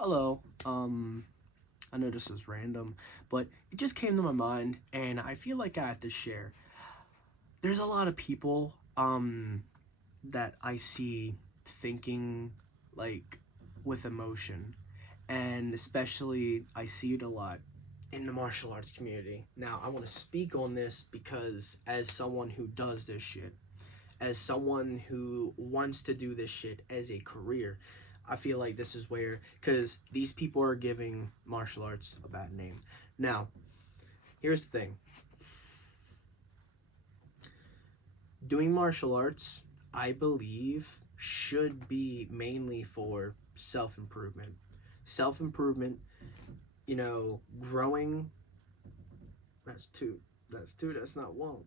Hello. I know this is random, but it just came to my mind, and I feel like I have to share. There's a lot of people that I see thinking like with emotion, and especially I see it a lot in the martial arts community. Now, I want to speak on this because as someone who does this shit, as someone who wants to do this shit as a career, I feel like this is where, because these people are giving martial arts a bad name. Now, here's the thing, doing martial arts, I believe, should be mainly for self improvement. Self improvement, growing. That's two. That's two. That's not one.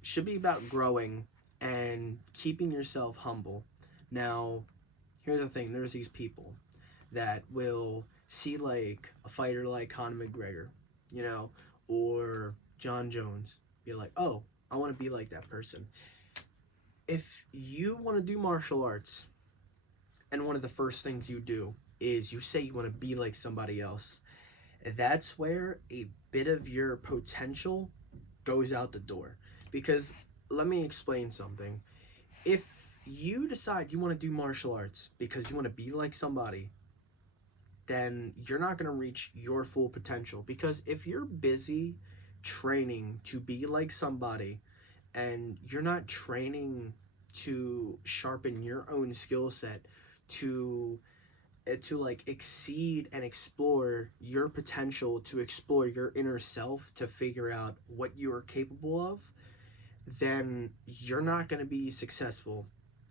Should be about growing and keeping yourself humble. Now, here's the thing, there's these people that will see like a fighter like Conor McGregor, you know, or John Jones, be like, oh, I want to be like that person. If you want to do martial arts and one of the first things you do is you say you want to be like somebody else, that's where a bit of your potential goes out the door. Because let me explain something. If you decide you want to do martial arts because you want to be like somebody, then you're not going to reach your full potential. Because if you're busy training to be like somebody and you're not training to sharpen your own skill set to to like exceed and explore your potential, to explore your inner self, to figure out what you are capable of, then you're not going to be successful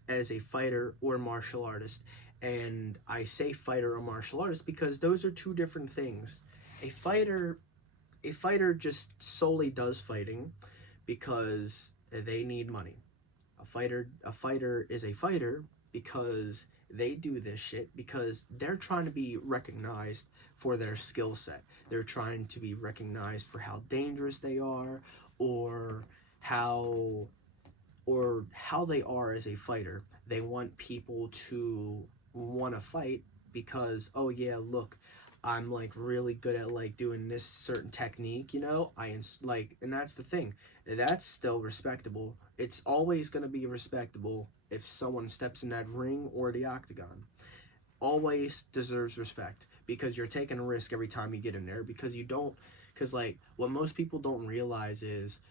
as a fighter or martial artist. And I say fighter or martial artist because those are two different things. A fighter a fighter just solely does fighting because they need money. A fighter is a fighter because they do this shit because they're trying to be recognized for their skill set. They're trying to be recognized for how dangerous they are, or how how they are as a fighter. They want people to want to fight because, oh yeah, look, I'm like really good at like doing this certain technique, like, and that's the thing. That's still respectable. It's always going to be respectable if someone steps in that ring or the octagon. Always deserves respect because you're taking a risk every time you get in there, because you don't, because like what most people don't realize is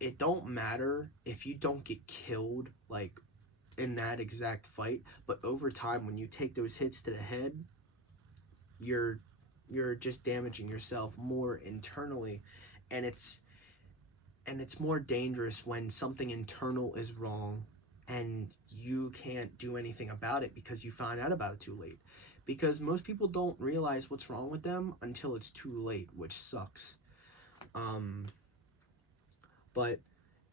it don't matter if you don't get killed like in that exact fight, but over time when you take those hits to the head, you're you're just damaging yourself more internally. And it's and it's more dangerous when something internal is wrong and you can't do anything about it because you find out about it too late, because most people don't realize what's wrong with them until it's too late, which sucks. Um but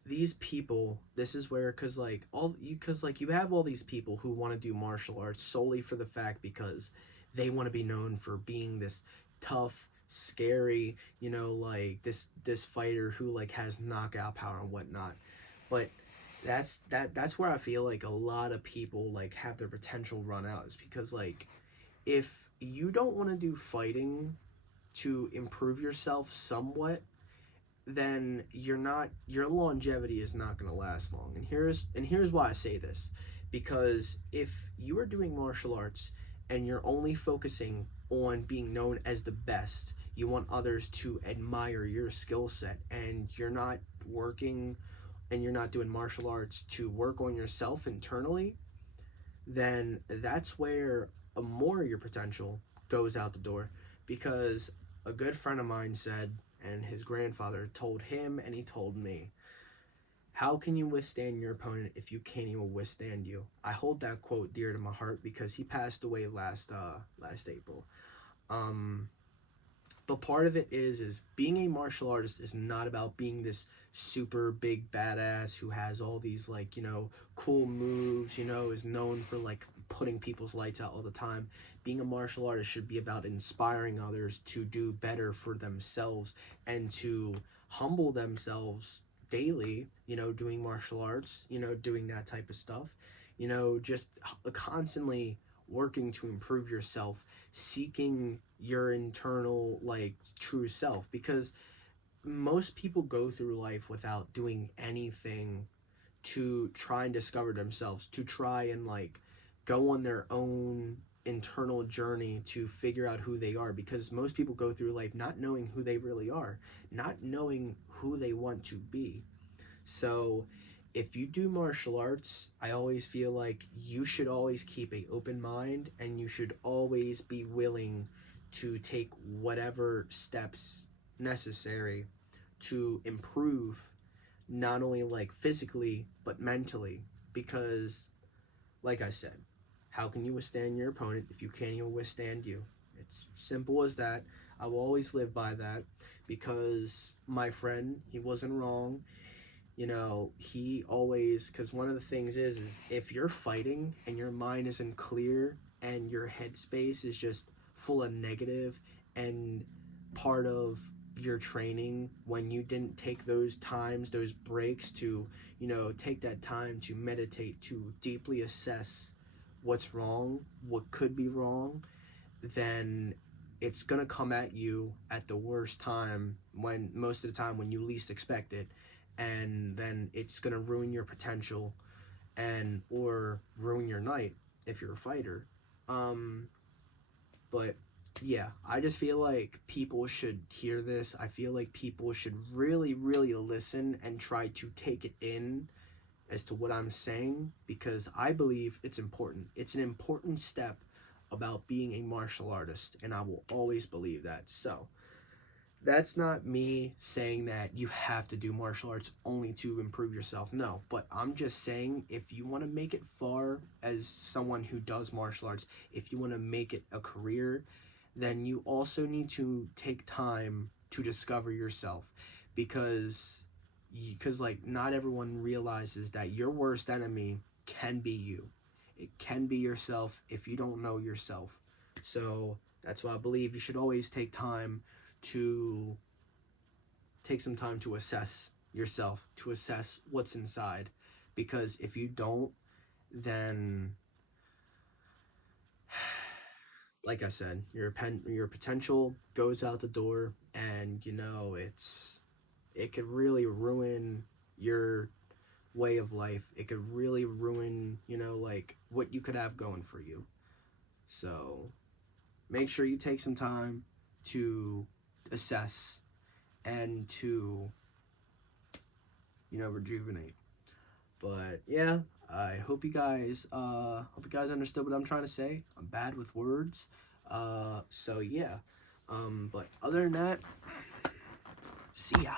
these people, this is where, because like you have all these people who want to do martial arts solely for the fact because they want to be known for being this tough, scary, like this fighter who like has knockout power and whatnot. But that's where I feel like a lot of people like have their potential run out, is because like if you don't want to do fighting to improve yourself somewhat, then your longevity is not going to last long. And here's why I say this. Because if you are doing martial arts and you're only focusing on being known as the best, you want others to admire your skill set, and you're not doing martial arts to work on yourself internally, then that's where more of your potential goes out the door. Because a good friend of mine said, and his grandfather told him and he told me, how can you withstand your opponent if you can't even withstand you? I hold that quote dear to my heart because he passed away last April. Um but part of it is being a martial artist is not about being this super big badass who has all these like, cool moves, is known for like putting people's lights out all the time. Being a martial artist should be about inspiring others to do better for themselves and to humble themselves daily, doing martial arts, doing that type of stuff, just constantly working to improve yourself, seeking your internal like true self, because most people go through life without doing anything to try and discover themselves, to try and like go on their own internal journey to figure out who they are, because most people go through life not knowing who they really are, not knowing who they want to be. So if you do martial arts, I always feel like you should always keep a open mind, and you should always be willing to take whatever steps necessary to improve, not only like physically but mentally, because like I said, how can you withstand your opponent if you can't even withstand you? It's simple as that. I will always live by that, because my friend, he wasn't wrong. You know, he always, because one of the things is if you're fighting and your mind isn't clear and your headspace is just full of negative, and part of your training, when you didn't take those times, those breaks to, you know, take that time to meditate, to deeply assess what's wrong, what could be wrong, then it's going to come at you at the worst time, when most of the time when you least expect it, and then it's going to ruin your potential, and or ruin your night if you're a fighter. um but yeah, I just feel like people should hear this. I feel like people should really really listen and try to take it in as to what I'm saying, because I believe it's important. It's an important step about being a martial artist, and I will always believe that. So, that's not me saying that you have to do martial arts only to improve yourself. No, but I'm just saying, if you want to make it far as someone who does martial arts, if you want to make it a career, then you also need to take time to discover yourself, because like not everyone realizes that your worst enemy can be you. It can be yourself if you don't know yourself. So that's why I believe you should always to take some time to assess yourself, to assess what's inside, because if you don't, then like I said, your potential goes out the door, and you know it could really ruin your way of life. It could really ruin, you know, like what you could have going for you. So make sure you take some time to assess and to, you know, rejuvenate. But yeah, I hope you guys understood what I'm trying to say. I'm bad with words. So yeah. But other than that, see ya.